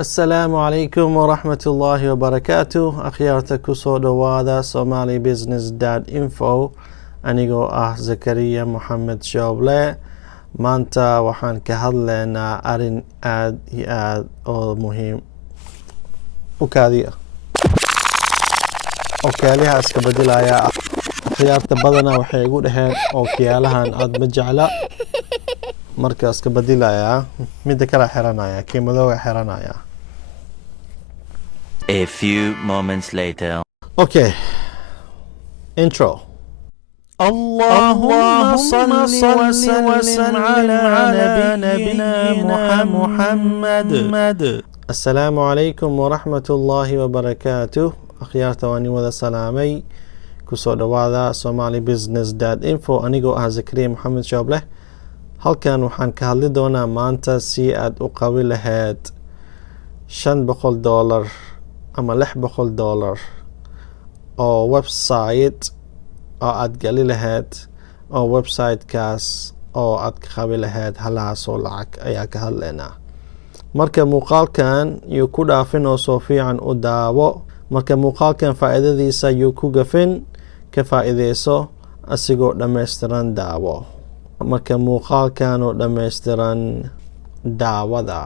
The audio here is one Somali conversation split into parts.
السلام عليكم ورحمة الله وبركاته. أخيارتك دوادا Somali Business Info أنيقو زكريا محمد شوبلة. maanta waxaan ka hadlaynaa arin aad iyo aad oo muhiim u kaadiya ookiyaalaha iska bedelaya khiyaarta badana waxay igu dhaheen ookiyaalahan aad ma jecla marka iska bedelaya mid kala xiranaya kiimadooga xiranaya. A few moments later. Okay, intro. اللهم صل وسلم على نبينا محمد. السلام عليكم ورحمة الله وبركاته. أخيارتا واني وذا سلامي كسو دوادا Somali Business Info أنيقو زكريا محمد شوبله. halkan waxaan ka hadli doonaa maanta si aad u qabi lahayd $500 ama $600 oo website oo aad gali lahayd oo websitekaas oo aad ka qabi lahayd halaasoo lacag ayaa ka hadlaynaa. marka muuqaalkan yuu ku dhaafin oo soo fiican u daawo. marka muuqaalkan faa'iidadiisa yuu ku gafin ka faa'iideyso asigoo dhammaystiran daawo. marka muuqaalkan oo dhammaystiran daawada.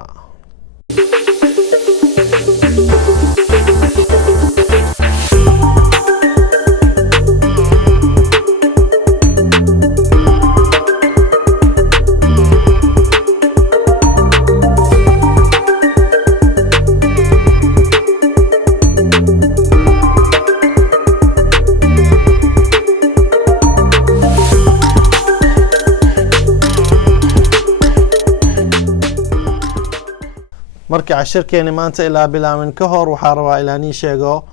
marka cashirkeeni maanta ilaa bilaamin ka hor waxaa rabaa ilaa nii sheego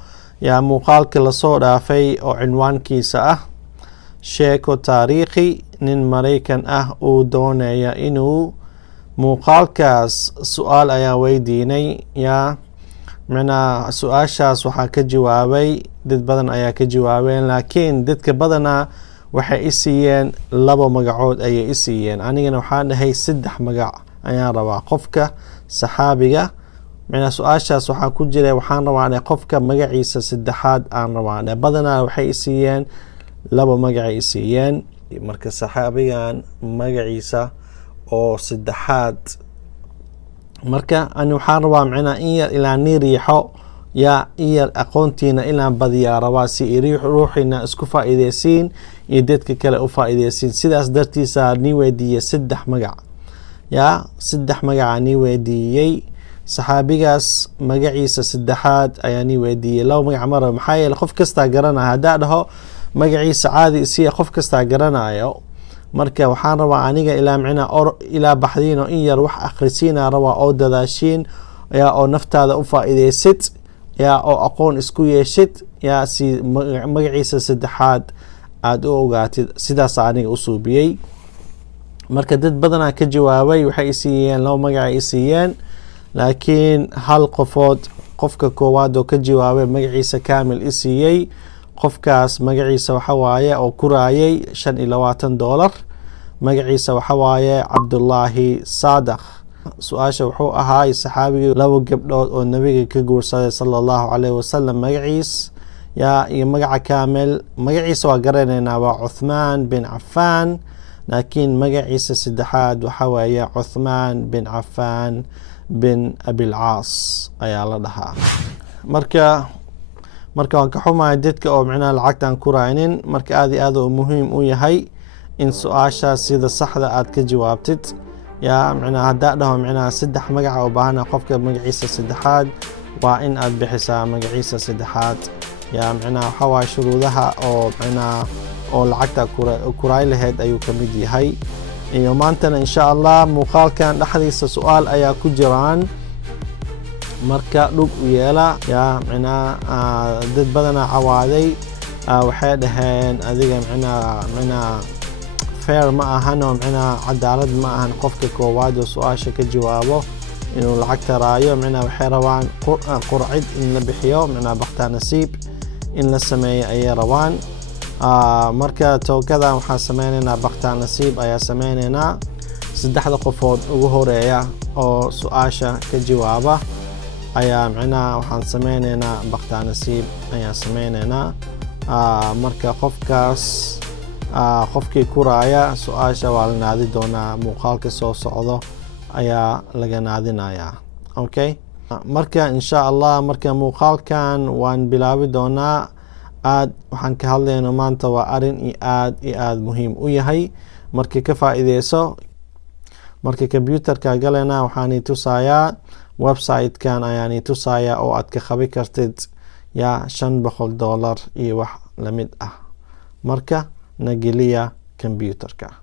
yaa muuqaalka lasoo dhaafay oo cinwaankiisa ah sheeko taariikhi nin Maraykan ah uu doonaya inuu muuqaalkaas su-aal ayaa weydiinay yaa macnaa su-aashaas waxaa ka jawaabay dad badan ayaa ka jawaabeen laakiin dadka badanaa waxay i siiyeen 2 magacood ayay i siiyeen. anigana waxaan dhahay 3 magac ayaan rabaa qofka saxaabiga macnaa su-aashaas waxaa ku jira waxaan rabaa qofka magaciisa saddexaad aan rabaa badanaa waxay i siiyeen 2 magacay i siiyeen. marka saxaabigan magaciisa oo saddexaad marka ani waxaan rabaa macnaa in yar ilaa nii riixo yaa in yar aqoontiina inaan badiyaa rabaa si ruuxiina isku faa'iideysiin iyo dadka kale u faa'iideysiin. sidaas dartiisa nii weydiiyey 3 magac yaa 3 magaca nii weydiiyey. saxaabigaas magaciisa saddexaad ayaa nii weydiiyey 2 magac mara maxaa yeele qof kastaa garanaya haddaa dhaho magaciisa caadi isiya qof kastaa garanayo. marka waxaan rabaa aniga ilaa macnaa ilaa baxdiin oo in yar wax akhrisiina rabaa oo dadaashiin yaa oo naftaada u faa'iideysid yaa oo aqoon isku yeeshid yaa si magaciisa saddexaad aad u ogaatid. sidaas aniga u suubiyey. marka dad badanaa ka jawaabay waxay i siiyeen 2 magac ay i siiyeen laakiin hal qofood qofka koowaad oo ka jawaabay magaciisa kaamil i siiyey. qofkaas magaciisa waxa waaye oo ku raayay $25. magaciisa waxa waaye Cabdullaahi Saadaq. su-aasha wuxuu ahaa saxaabigii 2 gabdhood oo nabiga ka guursaday sallallahu alayhi wasallam magaciis yaa iyo magaca kaamil magaciisa waa garanaynaa waa Cuthmaan bin Affan laakiin magaciisa saddexaad waxa waaye Cuthmaan bin Affan bin Abil Caas ayaa la dhahaa. marka waan ka xumahay dadka oo macnaa lacagtan ku raaynin. marka aad iyo aad uu muhiim u yahay in su-aashaas sida saxda aad ka jawaabtid yaa macnaa haddaa dhaho macnaa 3 magaca u baahana qofka magaciisa saddexaad waa in aad bixisaa magaciisa saddexaad yaa macnaa waxa waaye shuruudaha oo macnaa oo lacagta kuraay lahayd ayuu ka mid yahay. iyo maantana insha allah muuqaalkan dhexdiisa su-aal ayaa ku jiraan marka dhug u yeela yaa macnaa dad badanaa cawaaday waxay dhaheen adiga macnaa fair ma ahan oo macnaa cadaalad ma ahan qofka koowaad oo su-aasha ka jawaabo inuu lacagta raayo. macnaa waxay rabaan qurcid in la bixiyo macnaa bakhtaa nasiib in la sameeyo ayay rabaan. marka tookadan waxaan sameynaynaa bakhtaa nasiib ayaa sameynaynaa 3 qofood ugu horeeya oo su-aasha ka jawaaba ayaa micnaha waxaan sameynaynaa baqtaanasiib ayaan sameynaynaa. Marka qofkii kuraaya su-aasha waa la naadi doonaa, muuqaalka soo socdo ayaa laga naadinayaa. Okay, marka insha Allah marka muuqaalkan waan bilaabi doonaa. waxaan ka hadlayno maanta waa arin aad muhiim u yahay. marka ka faa'iideyso. marka computerka galena waxaan tusayaa website-kan ayaan tusayaa oo aad ka qabi kartid $500 iyo wax lamid ah. marka nageliya computerka.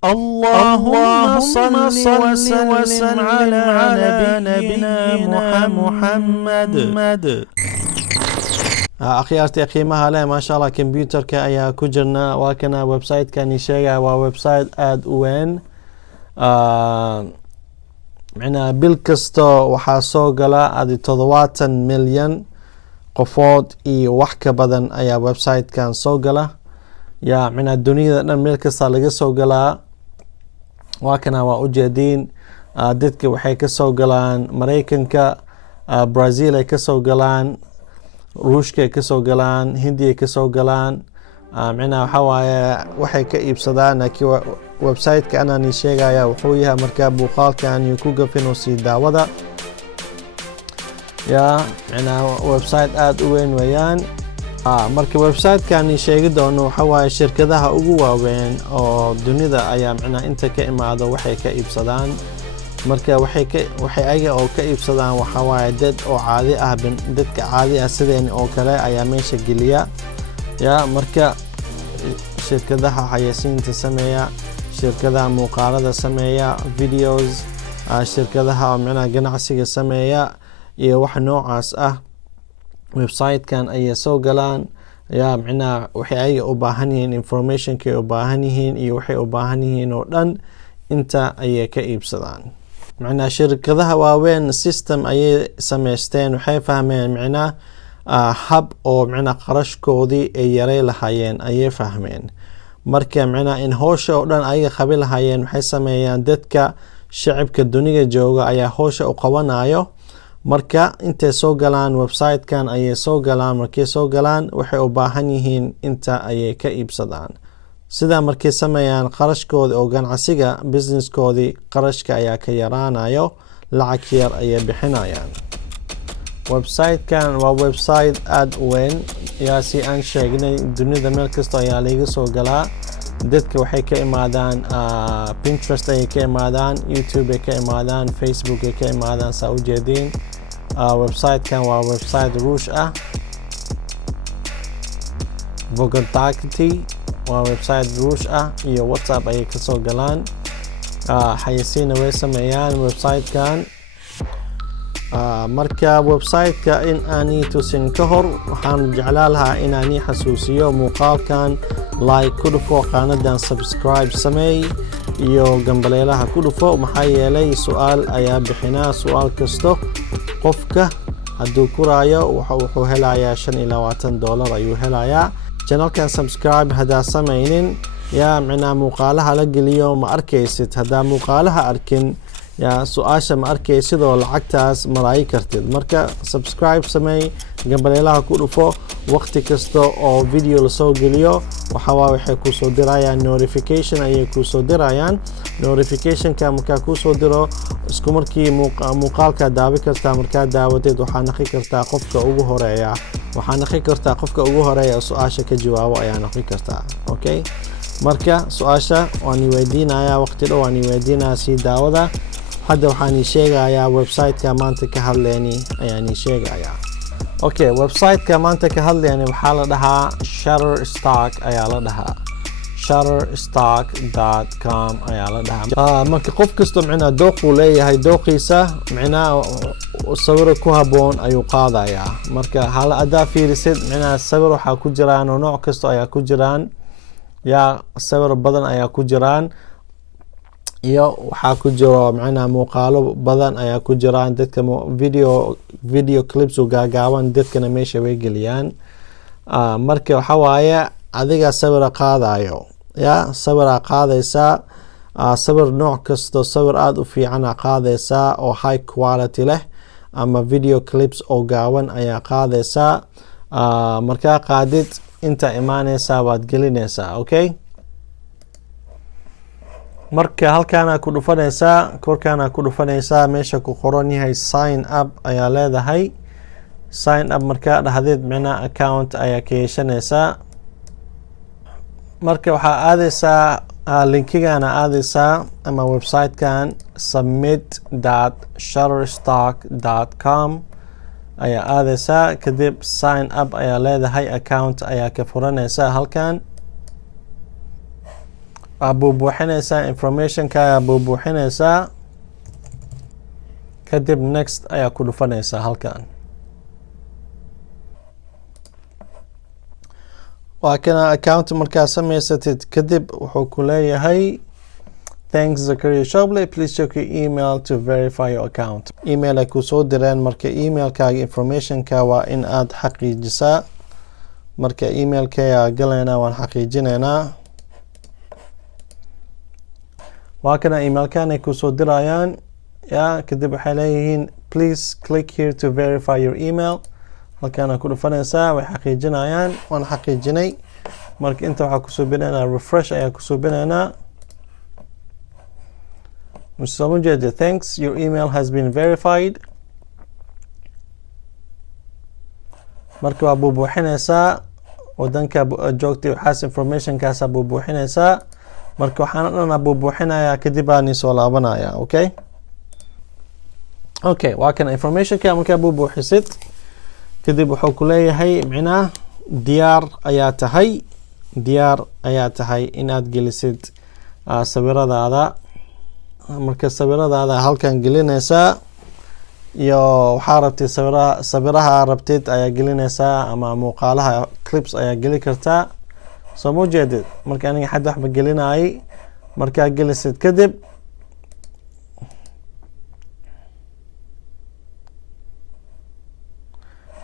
اللهم صل وسلم على نبينا محمد. akhyaartii qiimaha leh maasha Allah computerka ayaa ku jirna. waa kana website-kan sheegaya waa website aad u weyn. micnaha bil kasto waxaa soo gala 70 milyan qofood iyo wax ka badan ayaa website-kan soo gala. micnaha dunida dhan meel kasta laga soo galaa. waa kana waa ujeediin dadka waxay ka soo galaan Mareykanka, Brazil ay ka soo galaan, ruushka ay ka soo galaan, hindi ay ka soo galaan. micnaha waxa waaye waxay ka iibsadaan. laakiin website-ka anaan sheegaya wuxuu yahay marka muuqaalkan iyo ku gafin oo sii daawada. micnaha website aad u weyn weeyaan. marka website-kan sheegi doono waxa waaye shirkadaha ugu waaweyn oo dunida ayaa micnaha inta ka imaado waxay ka iibsadaan. marka waxay ayaga oo ka iibsadaan waxa waaye dad oo caadi ah, dadka caadi ah sideen oo kale ayaa meesha geliya. marka shirkadaha xayeysiinta sameeya, shirkadaha muuqaalada sameeya, videos, shirkadaha micnaha ganacsiga sameeya iyo wax noocaas ah website-kan ayay soo galaan. micnaha waxay ayaga u baahan yihiin informationkay u baahan yihiin iyo waxay u baahan yihiin oo dhan inta ayay ka iibsadaan. micnaha shirkadaha waaweyn system ayay samaysteen. waxay fahmeen micnaha hab oo micnaha qarashkoodii ay yaray lahaayeen ayay fahmeen. marka micnaha in howsha oo dhan ayaga qabi lahaayeen waxay sameeyaan dadka shacabka dunida jooga ayaa howsha u qabanayo. marka intay soo galaan website-kan ayay soo galaan. markay soo galaan waxay u baahan yihiin inta ayay ka iibsadaan. sidaa markay sameeyaan qarashkoodi oo ganacsiga businesskoodii qarashka ayaa ka yaraanayo, lacag yar ayay bixinayaan. website-kan waa website aad u weyn. si aan sheegnay dunida meel kasta ayaa laga soo galaa. dadka waxay ka imaadaan Pinterest ayay ka imaadaan, YouTube ay ka imaadaan, Facebook ay ka imaadaan. saa ujeediin website-kan waa website ruush ah. Vogontakity waa website ruush ah iyo WhatsApp ayay ka soo galaan. xayeysiina way sameeyaan website-kan. marka website-ka in aanii tusin ka hor waxaan jeclaan lahaa inaanii xasuusiyo muuqaalkan like ku dhufo, qaanadan subscribe sameey iyo gambaleelaha ku dhufo. maxaa yeelay su-aal ayaa bixinaa. su-aal kasto qofka hadduu kuraayo wuxuu helayaa $25 ayuu helayaa. channelkan subscribe haddaa samaynin micnaha muuqaalaha la geliyo ma arkaysid. haddaa muuqaalaha arkin su-aasha ma arkaysid oo lacagtaas maraayi kartid. marka subscribe sameey, gambaleelaha ku dhufo. waqti kasta oo video lasoo geliyo waxay kusoo dirayaan notification ayay kusoo dirayaan. notificationka markaa kusoo diro isku markii muuqaalka daawi kartaa. markaa daawadeed waxaa naqi kartaa qofka ugu horeeya. oo su-aasha ka jawaabo ayaa naqi kartaa. okay, marka su-aasha waan weydiinayaa, waqti dhow waan weydiinayaa sii daawada. hadda waxaan sheegayaa website-ka maanta ka hadleyni ayaan sheegayaa. okay, website-ka maanta ka hadleyni waxaa la dhahaa Shutterstock ayaa la dhahaa. Shutterstock.com ayaa la dhahaa. marka qof kasta micnaha dooquu leeyahay. dooqiisa micnaha sawiro ku haboon ayuu qaadayaa. marka hala adaa fiirisid micnaha sawir waxaa ku jiraan oo nooc kasta ayaa ku jiraan. sawir badan ayaa ku jiraan iyo waxaa ku jiro micnaha muuqaalo badan ayaa ku jiraan. dadka video clips oo gaagaaban dadkana meesha way geliyaan. marka waxa waaye adiga sawira qaadayo. sawira qaadaysaa. sawir nooc kasto sawir aad u fiican qaadaysaa oo high quality leh ama video clips oo gaaban ayaa qaadaysaa. Markaa qaadid inta imaanaysaa waad gelinaysaa. Okay, marka halkaana ku dhufanaysaa, korkaana ku dhufanaysaa, meesha ku qoran yahay sign up ayaa leedahay. Sign up markaa dhahdid micnaa account ayaa ka yeeshanaysaa. marka waxaa aadaysaa linkigaana aadaysaa ama websitekan submit.shutterstock.com ayaa aadaysaa. kadib sign up ayaa leedahay, account ayaa ka furanaysaa. halkan buubuuxinaysaa informationka ayaa buubuuxinaysaa. kadib next ayaa ku dhufanaysaa. halkan waa kana account markaa samaysatid kadib wuxuu ku leeyahay thanks Zakaria Shoble, please check your email to verify your account. Email ay ku soo direen, marka emailkaaga informationka waa in aad xaqiijisaa. marka emailka ayaa galaynaa, waan xaqiijinaynaa. waa kana emailkan ay ku soo dirayaan kadib waxay leeyihiin please click here to verify your email. halkaana ku dhufanaysaa, way xaqiijinayaan. waan xaqiijinay. marka inta waxaa ku suubinaynaa refresh ayaa ku suubinaynaa. mujeeda thanks your email has been verified. marka waa buubuuxinaysaa wadanka joogtay, waxaas informationkaasa buubuuxinaysaa. marka waxaana dhanaa buubuuxinayaa kadib aani soo laabanaya. okay, waa kana informationka markaa buubuuxisid kadib wuxuu ku leeyahay micnaa diyaar ayaa tahay inaad gelisid sawiradaada. marka sawiradaada halkan gelinaysaa iyo waxaa rabtid sawiraha rabtid ayaa gelinaysaa ama muuqaalaha clips ayaa geli kartaa. soo ma jeedid. marka aniga xad waxba gelinayay. markaa gelisid kadib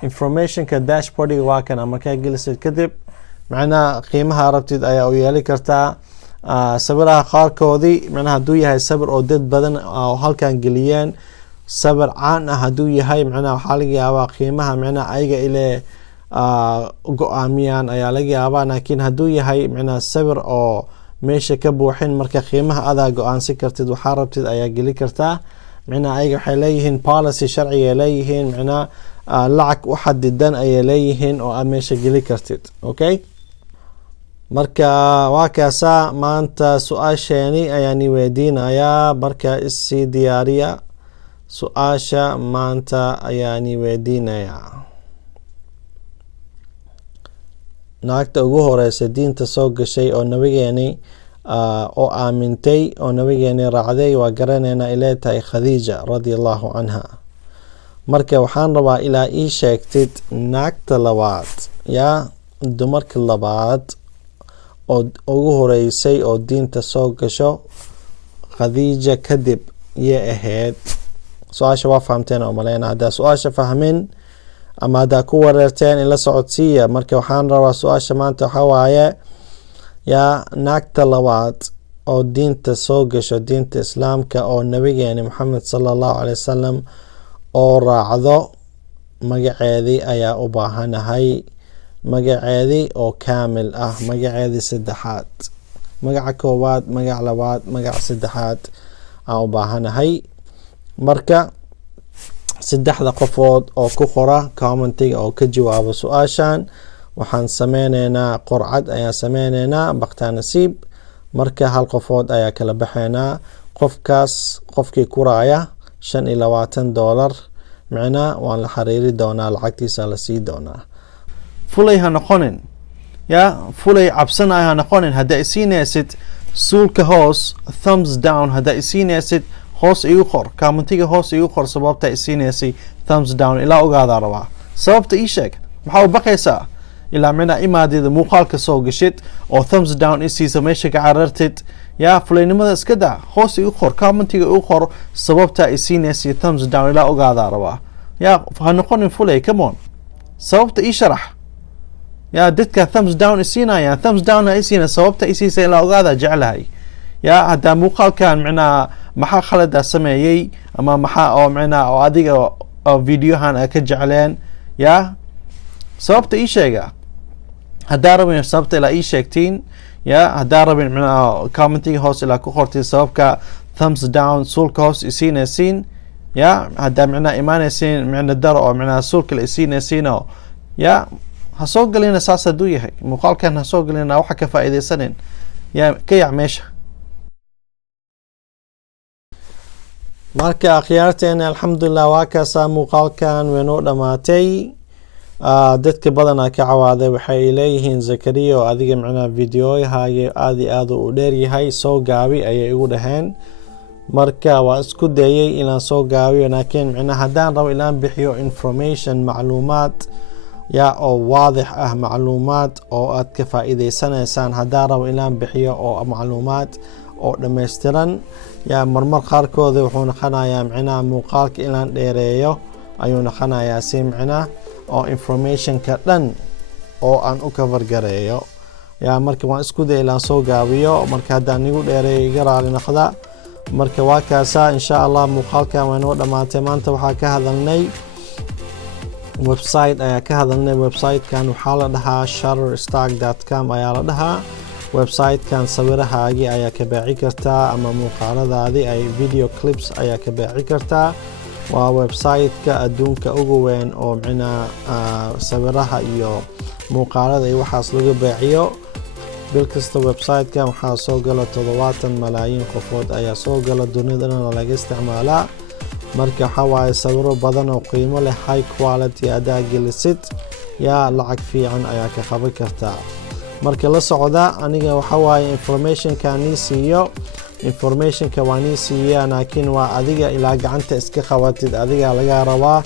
informationka dashboardiga waa kana. markaa gelisid kadib macnaha qiimaha rabtid ayaa u yeeli kartaa. sawiraha qaarkoodii macnaha hadduu yahay sawir oo dad badan oo halkan geliyeen, sawir caan ah hadduu yahay macnaha waxaa laga yaabaa qiimaha macnaha ayaga ile go-aamiyaan ayaa laga yaabaa. laakiin hadduu yahay macnaha sawir oo meesha ka buuxin, marka qiimaha adaa go-aansi kartid, waxaa rabtid ayaa geli kartaa. macnaha ayaga waxay leeyihiin policy sharciga leeyihiin, macnaha lacag u xadidan ayay leeyihiin oo aad meesha geli kartid. okay, marka waa kaasaa maanta su-aasheeni ayaani weydiinayaa. marka isii diyaariya, su-aasha maanta ayaani weydiinayaa. naagta ugu horeysa diinta soo gashay oo nabigeeni oo aamintay oo nabigeeni raacday waa garanaynaa ilay tahay Khadiija radiallahu canha. marka waxaan rabaa ilaa ii sheegtid naagta labaad dumarka labaad oo ugu horeysay oo diinta soo gasho Khadiija kadib yay ahayd. su-aasha waa fahamteen oo maleyna. haddaa su-aasha fahmin ama haddaa ku wareerteen in la socodsiiya. marka waxaan rabaa su-aasha maanta waxaa waaye naagta labaad oo diinta soo gasho, diinta islaamka oo nabigeeni Muxamed sala allahu alay wasalam oo raacdo, magaceedii ayaa u baahanahay. magaceedii oo kaamil ah, magaceedii saddexaad, magaca koowaad, magac labaad, magac saddexaad aan u baahanahay. marka saddexda qofood oo ku qora commentiga oo ka jawaabo su-aashan waxaan sameyneynaa qorcad ayaan sameyneynaa baktaa nasiib. marka hal qofood ayaa kala baxeynaa. qofkaas qofkii kuraaya $25 macnaa waan la xariiri doonaa, lacagtiisa la sii doonaa. fulay ha noqonin fulay cabsanay ha noqonin. haddaa isiinaysid suulka hoos thumbs down, haddaa isiinaysid hoos igu qor, commentiga hoos igu qor sababta isiinaysay thumbs down ilaa ogaadaa rabaa. sababta ii sheeg, maxaa u baqaysaa ilaa macnaa imaadeeda muuqaalka soo gashid oo thumbs down isiisa meesha ka carartid. fulaynimada iska daa, hoos igu qor, commentiga igu qor sababta isiinaysay thumbs down ilaa ogaadaa rabaa. ha noqonin fulay, come on, sababta ii sharax. dadka thumbs down isiinayaan, thumbs down ha isiina sababta isiisa ilaa ogaadaa jeclahay. haddaa muuqaalkan macnaa maxaa khaladaa sameeyey ama maxaa oo macnaa oo adiga oo videohan ay ka jecleen yaa sababta ii sheega haddaa rabin sababta ilaa ii sheegtiin yaa haddaa rabin micnaha commentiga hoos ilaa ku qortiin sababka thumbs down suulka hoos isiinaysiin yaa haddaa micnaha imaanaysiin micna daro oo micnaha suulka la isiinaysiin oo yaa ha soo gelina saas hadduu yahay muuqaalkan ha soo gelina waxa ka faa'iidaysanin yaa ka yac meesha marka akhyaarteena alxamdulilah waa kaasaa muuqaalkan waynoo dhammaatay dadka badanaa ka cawaaday waxay leeyihiin zakariya oo adiga micnaha videoyahaaga aada iyo aada u dheeryahay soo gaabi ayay igu dhaheen marka waa isku dayay inaan soo gaabiyo laakiin micnaha haddaan rabo inaan bixiyo information macluumaad yaa oo waadix ah macluumaad oo aad ka faa'iidaysanaysaan haddaan rabo inaan bixiyo oo macluumaad oo dhammaystiran yaa marmar qaarkooda wuxuu noqonayaa micnaha muuqaalka inaan dheereeyo ayuu noqonayaa si micnaha oo informationka dhan oo aan u cover gareeyo yaa marka waan isku day ilaan soo gaabiyo marka haddaan igu dheereeyo iga raali noqda marka waa kaasaa insha allah muuqaalkan waa inoo dhammaatay maanta waxaa ka hadalnay website ayaa ka hadalnay websitekan waxaa la dhahaa shutterstock.com ayaa la dhahaa websitekan sawirahaagii ayaa ka baaci kartaa ama muuqaaladaadii ay video clips ayaa ka baaci kartaa waa websiteka adduunka ugu weyn oo micnaha sawiraha iyo muuqaalada iyo waxaas laga baaciyo bil kasta websitekan waxaa soo gala 70 malaayiin qofood ayaa soo gala dunidana laga isticmaalaa marka waxaa waaye sawiro badan oo qiimo leh high quality adaa gelisid yaa lacag fiican ayaa ka qaban kartaa marka la socda aniga waxaa waaye informationka nii siiyo informationka waa nii siiyaa laakiin waa adiga ilaa gacanta iska qabatid adigaa lagaa rabaa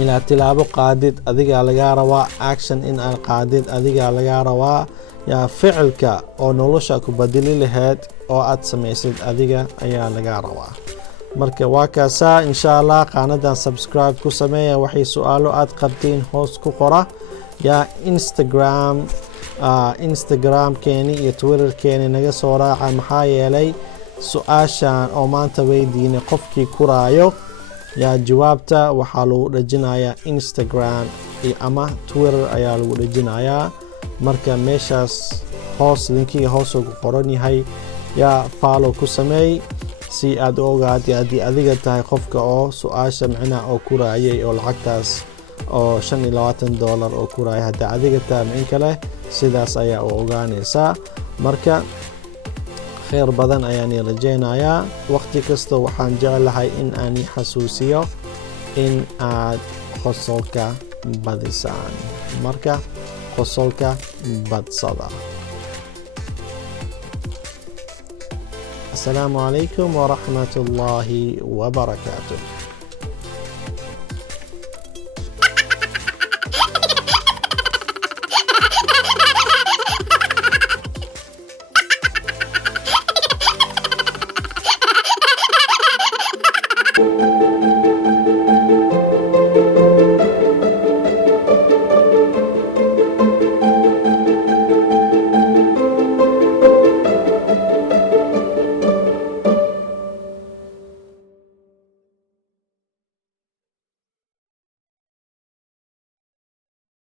inaad tilaabo qaadid adigaa lagaa rabaa action in aad qaadid adigaa lagaa rabaa yaa ficilka oo nolosha ku badili lahayd oo aad samaysid adiga ayaa lagaa rabaa marka waa kaasaa insha allah qaanadan subscribe ku sameeya waxay su-aalo aad qabtiin hoos ku qora yaa instagramkeeni iyo twitterkeeni naga soo raaca maxaa yeelay su-aashan oo maanta weydiinay qofkii kuraayo yaa jawaabta waxaa lagu dhajinayaa instagram ama twitter ayaa lagu dhajinayaa marka meeshaas hoos linkiga hoos ugu qoran yahay yaa follow ku sameey si aad u ogaatay haddii adiga tahay qofka oo su-aasha micnaha oo kuraayay oo lacagtaas oo $25 oo kuraaya hadda adiga tahay in kale sidaas ayaa u ogaanaysaa marka khayr badan ayaan rajaynayaa waqti kasta waxaan jeclahay in aan xasuusiyo in aad qosolka badisaan marka qosolka badsada السلام عليكم ورحمة الله وبركاته